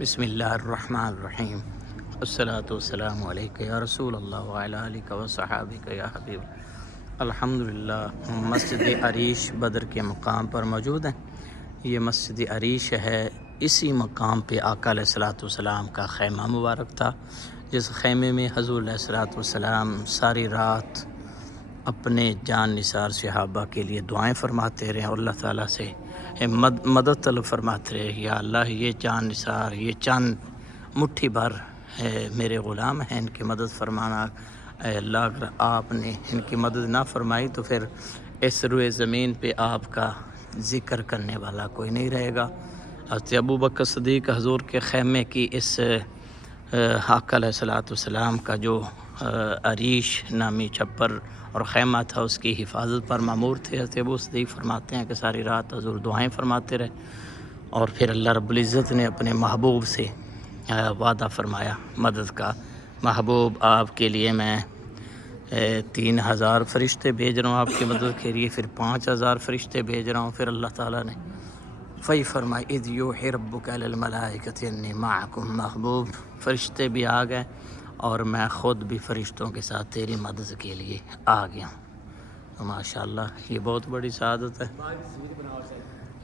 بسم اللہ الرحمن الرحیم والصلاة والسلام علیکہ یا رسول اللہ وعلی آلہ وصحابہ یا حبیب۔ الحمدللہ مسجد عریش بدر کے مقام پر موجود ہیں۔ یہ مسجد عریش ہے، اسی مقام پہ آقا علیہ الصلوۃ والسلام کا خیمہ مبارک تھا، جس خیمے میں حضور علیہ الصلوۃ والسلام ساری رات اپنے جان نثار صحابہ کے لیے دعائیں فرماتے رہے اور اللہ تعالیٰ سے مدد طلب فرماتے رہے۔ یا اللہ، یہ جان نثار، یہ چند مٹھی بھر میرے غلام ہیں، ان کی مدد فرمانا۔ اے اللہ، اگر آپ نے ان کی مدد نہ فرمائی تو پھر اس روئے زمین پہ آپ کا ذکر کرنے والا کوئی نہیں رہے گا۔ حضرت ابوبکر صدیق حضور کے خیمے کی اس آقا علیہ الصلوۃ والسلام کا جو عریش نامی چھپر اور خیمہ تھا، اس کی حفاظت پر مامور تھے۔ حضرت ابو صدیق فرماتے ہیں کہ ساری رات حضور دعائیں فرماتے رہے، اور پھر اللہ رب العزت نے اپنے محبوب سے وعدہ فرمایا مدد کا۔ محبوب، آپ کے لیے میں 3000 فرشتے بھیج رہا ہوں آپ کی مدد کے لیے، پھر 5000 فرشتے بھیج رہا ہوں۔ پھر اللہ تعالیٰ نے فی فرمائی اذ یوحی ربک الی الملائکۃ انی معکم، محبوب فرشتے بھی آ گئے اور میں خود بھی فرشتوں کے ساتھ تیری مدد کے لیے آ گیا ہوں۔ تو ماشاءاللہ یہ بہت بڑی سعادت ہے،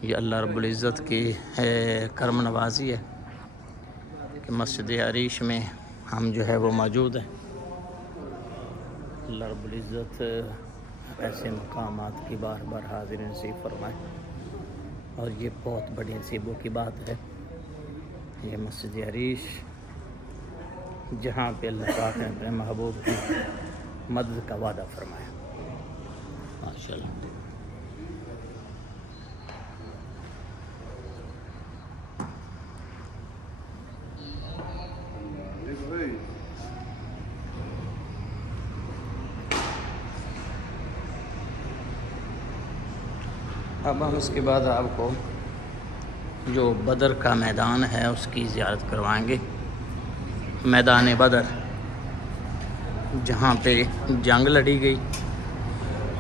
یہ اللہ رب العزت کی کرم نوازی ہے کہ مسجد عریش میں ہم جو ہے وہ موجود ہیں۔ اللہ رب العزت ایسے مقامات کی بار بار حاضر نصیب فرمائے، اور یہ بہت بڑی نصیبوں کی بات ہے، یہ مسجد عریش جہاں پہ اللہ پاک نے اپنے محبوب کی مدد کا وعدہ فرمایا۔ ماشاءاللہ۔ اب ہم اس کے بعد آپ کو جو بدر کا میدان ہے اس کی زیارت کروائیں گے۔ میدان بدر، جہاں پہ جنگ لڑی گئی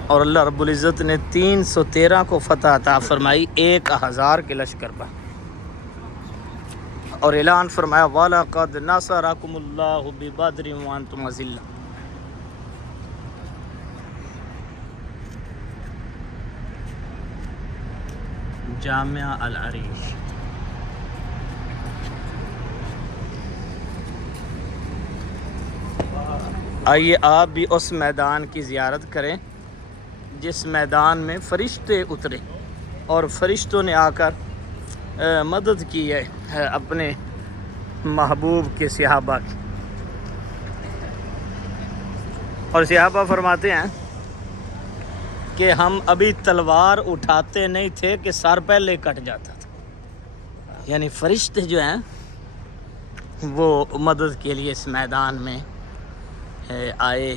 اور اللہ رب العزت نے 313 کو فتح عطا فرمائی 1000 کے لشکر پر، اور اعلان فرمایا وَلَقَدْ نَصَرَكُمُ اللَّهُ بِبَدْرٍ وَأَنْتُمْ أَذِلَّةٌ۔ جامعہ العریش۔ آئیے آپ بھی اس میدان کی زیارت کریں جس میدان میں فرشتے اترے اور فرشتوں نے آ کر مدد کی ہے اپنے محبوب کے صحابہ کی۔ اور صحابہ فرماتے ہیں کہ ہم ابھی تلوار اٹھاتے نہیں تھے کہ سر پہلے کٹ جاتا تھا، یعنی فرشتے جو ہیں وہ مدد کے لیے اس میدان میں آئے۔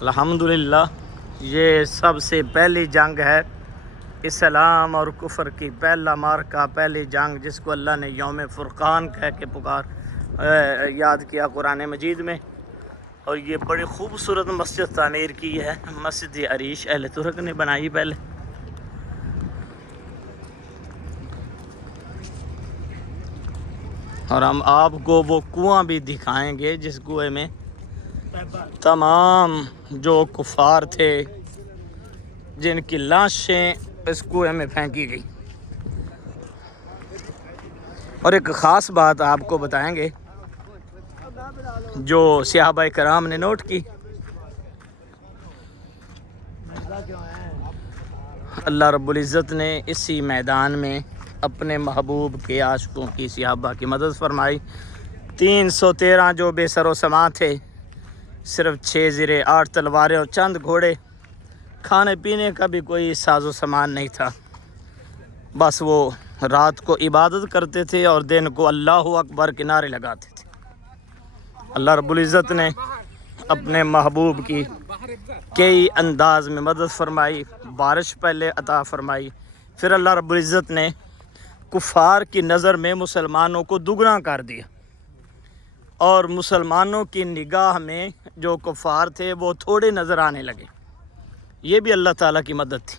الحمدللہ یہ سب سے پہلی جنگ ہے اسلام اور کفر کی، پہلا مارکہ، پہلی جنگ، جس کو اللہ نے یوم فرقان کہہ کے یاد کیا قرآن مجید میں۔ اور یہ بڑی خوبصورت مسجد تعمیر کی ہے، مسجد عریش اہل ترک نے بنائی پہلے۔ اور ہم آپ کو وہ کنواں بھی دکھائیں گے جس کنویں میں تمام جو کفار تھے جن کی لاشیں اس کنویں میں پھینکی گئی۔ اور ایک خاص بات آپ کو بتائیں گے جو صحابہ کرام نے نوٹ کی۔ اللہ رب العزت نے اسی میدان میں اپنے محبوب کے عاشقوں کی، صحابہ کی مدد فرمائی۔ 313 جو بے سر و سامان تھے، صرف 6 زرے، 8 تلواریں اور چند گھوڑے، کھانے پینے کا بھی کوئی ساز و سامان نہیں تھا، بس وہ رات کو عبادت کرتے تھے اور دن کو اللہ اکبر کے نعرے لگاتے تھے۔ اللہ رب العزت نے اپنے محبوب کی کئی انداز میں مدد فرمائی، بارش پہلے عطا فرمائی، پھر اللہ رب العزت نے کفار کی نظر میں مسلمانوں کو دگنا کر دیا، اور مسلمانوں کی نگاہ میں جو کفار تھے وہ تھوڑے نظر آنے لگے۔ یہ بھی اللہ تعالیٰ کی مدد تھی۔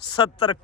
70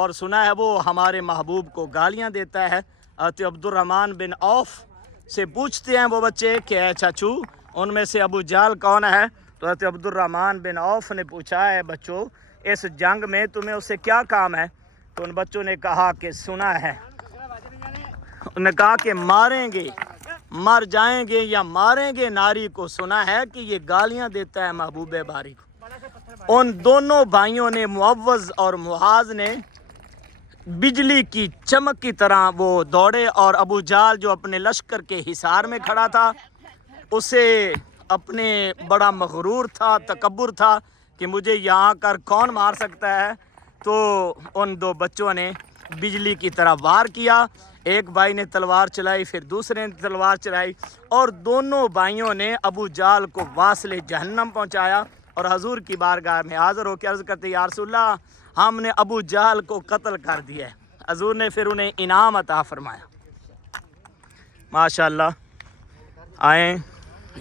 اور سنا ہے وہ ہمارے محبوب کو گالیاں دیتا ہے۔ حضرت عبد الرحمن بن عوف سے پوچھتے ہیں وہ بچے کہ اے چاچو ان میں سے ابو جہل کون ہے؟ تو حضرت عبد الرحمن بن عوف نے پوچھا ہے بچوں اس جنگ میں تمہیں اس سے کیا کام ہے؟ تو ان بچوں نے کہا کہ سنا ہے، انہوں نے کہا کہ ماریں گے، مر جائیں گے یا ماریں گے ناری کو، سنا ہے کہ یہ گالیاں دیتا ہے محبوب باری کو۔ ان دونوں بھائیوں نے معوذ اور معاذ نے بجلی کی چمک کی طرح وہ دوڑے، اور ابو جہل جو اپنے لشکر کے حصار میں کھڑا تھا اسے اپنے بڑا مغرور تھا، تکبر تھا کہ مجھے یہاں کر کون مار سکتا ہے، تو ان دو بچوں نے بجلی کی طرح وار کیا۔ ایک بھائی نے تلوار چلائی، پھر دوسرے نے تلوار چلائی، اور دونوں بھائیوں نے ابو جہل کو واصل جہنم پہنچایا، اور حضور کی بارگاہ میں حاضر ہو کے عرض کرتے یا رسول اللہ ہم نے ابو جہل کو قتل کر دیا ہے۔ حضور نے پھر انہیں انعام عطا فرمایا۔ ماشاءاللہ آئیں،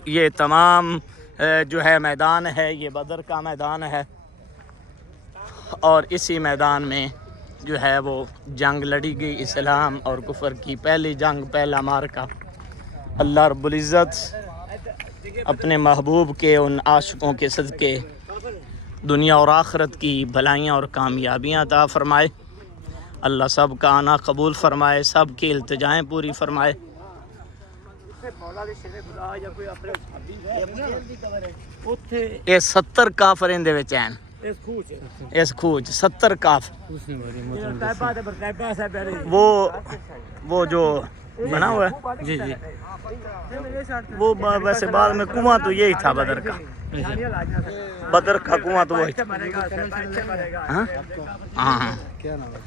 یہ تمام جو ہے میدان ہے، یہ بدر کا میدان ہے، اور اسی میدان میں جو ہے وہ جنگ لڑی گئی اسلام اور کفر کی، پہلی جنگ، پہلا مارکا۔ اللہ رب العزت اپنے محبوب کے ان عاشقوں کے صدقے دنیا اور آخرت کی بھلائیاں اور کامیابیاں عطا فرمائے۔ اللہ سب کا آنا قبول فرمائے، سب کی التجائیں پوری فرمائے۔ یہ 70 کافر اندے وچ ہیں، اس کھوج 70 کافر، وہ جو بنا ہوا ہے جی جی وہ ویسے بعد میں کنواں تو یہی تھا بدر کا، بدر کا کنواں تو وہی تھا۔ ہاں ہاں کیا نام ہے؟